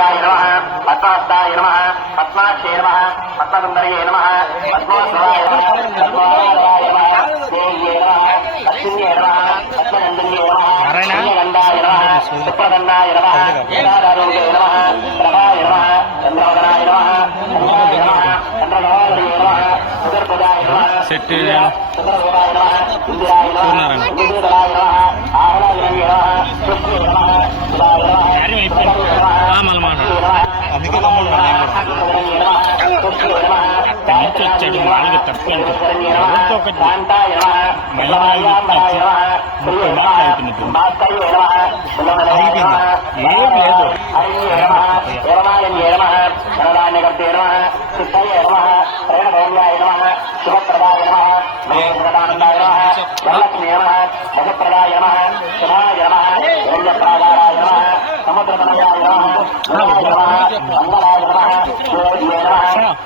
పద్మప్రియాయ నమ పద్మాస్తాయ నమ పద్మాక్షే నమ పద్మసుందర్యే నమ పద్మోత్సవాయ నమ పద్మోత్సవాయ నమ దేవ్యే నమ లక్ష్మ్యే నమ పద్మనందిన్యే నమ పుణ్యగంధాయ నమ సుప్రదండాయ నమ ప్రభాయ నమ చంద్రవదనాయ నమ చంద్రాయ నమ చంద్రగౌరవే నమ సుదర్పదాయ నమ సెట్ సుదర్పదాయ నమ ఇందిరాయ నమ ఇందిరాయ నమ ఆహ్లాదనీయ నమ సుష్మే నమ సుధాయ నమ మళ్ళీ మాట అందుకే నుంచి వచ్చాడు నాలుగు తక్కువ ఎవరితో ఒకటి ముప్పై ఏం లేదు శుభప్రదాయ నమ భగవదానందాయ నమ వరలక్ష్మీ నమ భగప్రదాయ నమ శుభాయ నమ యోగ్యప్రాదాయ నమ సముద్రతనయాయ నమ గుణాయ నమ మంగళాయ నమ యోగ్యే నమ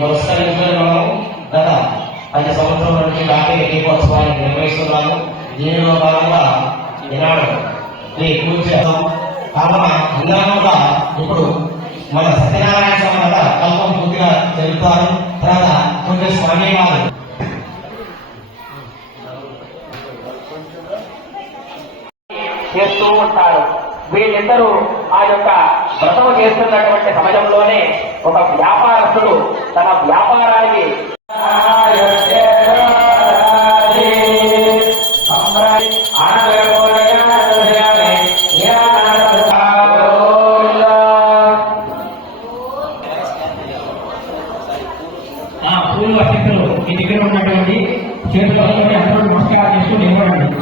ఈ పురస్కరించడంలో గత పది సంవత్సరం నుంచి కార్తీక దీపోత్సవాన్ని నిర్వహిస్తున్నాము. దీనిలో భాగంగా ఈనాడు ఈ పూజ కావున అందరం కూడా ఇప్పుడు మన సత్యనారాయణ స్వామి వల్ల కల్పం పూర్తిగా జరుపుతారు తర్వాత కొంచెం స్వామి వారు. చేస్తూ ఉంటారు. వీళ్ళిద్దరూ ఆ యొక్క వ్రతము చేస్తున్నటువంటి సమయంలోనే ఒక వ్యాపారస్తుడు తన వ్యాపారానికి పూర్వ శక్తులు మీ దగ్గర ఉన్నటువంటి చేతులతో అందరూ నమస్కారం చేస్తూ నిలబడండి.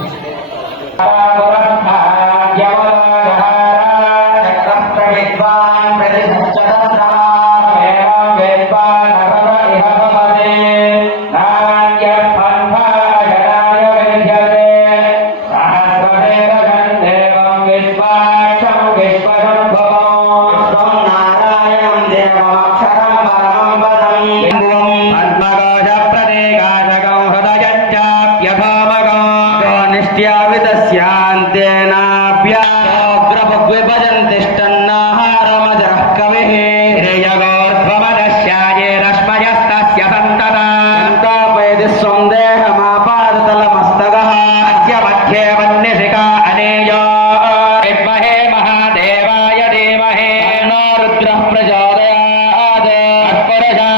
para é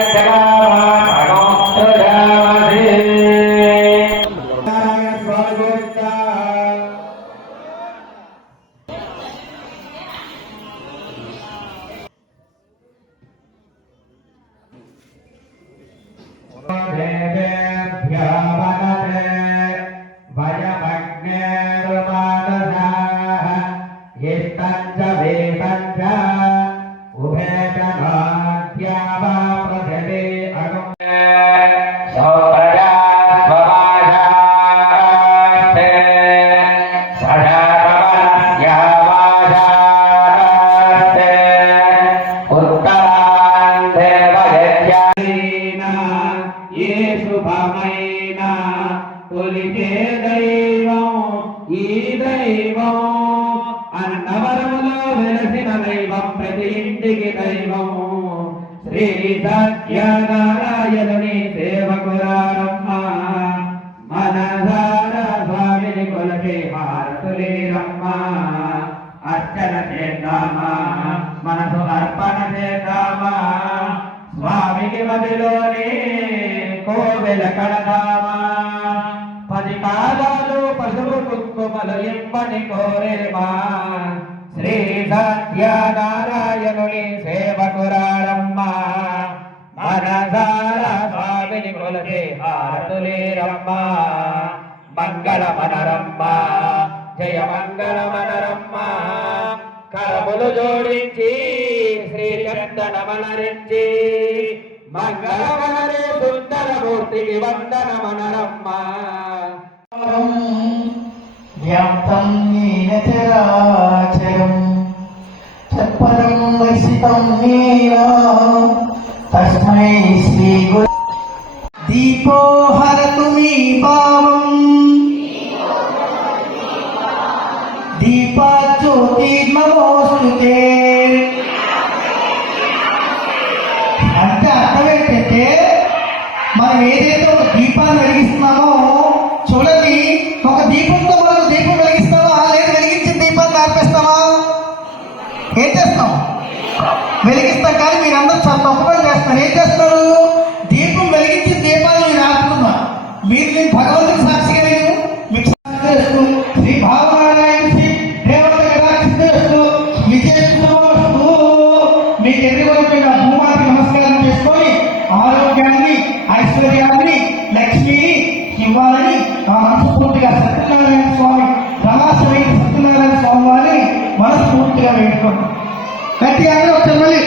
సత్యనారాయణుని సేవకురారమ్మ మనసార స్వామిని కొలకే హారతులేరమ్మ. అర్చన చేద్దామా? మనసు అర్పణ చేద్దామా? స్వామికి మదిలోనే కోవెల కడదామా? పది పాదాలు పసుపు కుంకుమలు ఇమ్మని కోరేమా? శ్రీ సత్యనారాయణుని సేవకురారమ్మ. మనసార స్వామిని కొలసే హారతులేరమ్మ మంగళ మనరమ్మ జయ మంగళ మనరమ్మ కరములు జోడించి శ్రీచందనమలరించి మంగళవనరే సుందరమూర్తికి వందన మనరమ్మ చరాచరం తత్పరం వసితం తస్మై శ్రీ గురు. దీపో హరతు మీ పావం దీపాజ్యోతిర్నమోస్తుతే అంటే అర్థం ఏంటంటే మనం ఏదైతే ఒక దీపాన్ని వెలిగిస్తున్నామో చూడండి ఒక దీపంతో మనం దీపం వెలిగిస్తామా? లేదు వెలిగించిన దీపాన్ని ఆర్పేస్తామా? ఏం చేస్తాం? వెలిగిస్తాం కానీ మీరందరూ చాలా అతను ఏం చేస్తాడు దీపం వెలిగించి దీపాలు నేను ఆపుతున్నా మీరు నేను భగవంతుని సాక్షిగా నేను మీకు చేస్తూ శ్రీ భావనారాయణ శ్రీ దేవత చేస్తూ విజయస్తూ మీకు ఎదురు కూడా నమస్కారం చేసుకొని ఆరోగ్యాన్ని ఐశ్వర్యాన్ని లక్ష్మిని ఇవ్వాలని నా మనస్ఫూర్తిగా సత్యనారాయణ స్వామి రమాశ్వరి సత్యనారాయణ స్వామి వారిని మనస్ఫూర్తిగా వేడుకోండి గట్టిగానే ఒక మళ్ళీ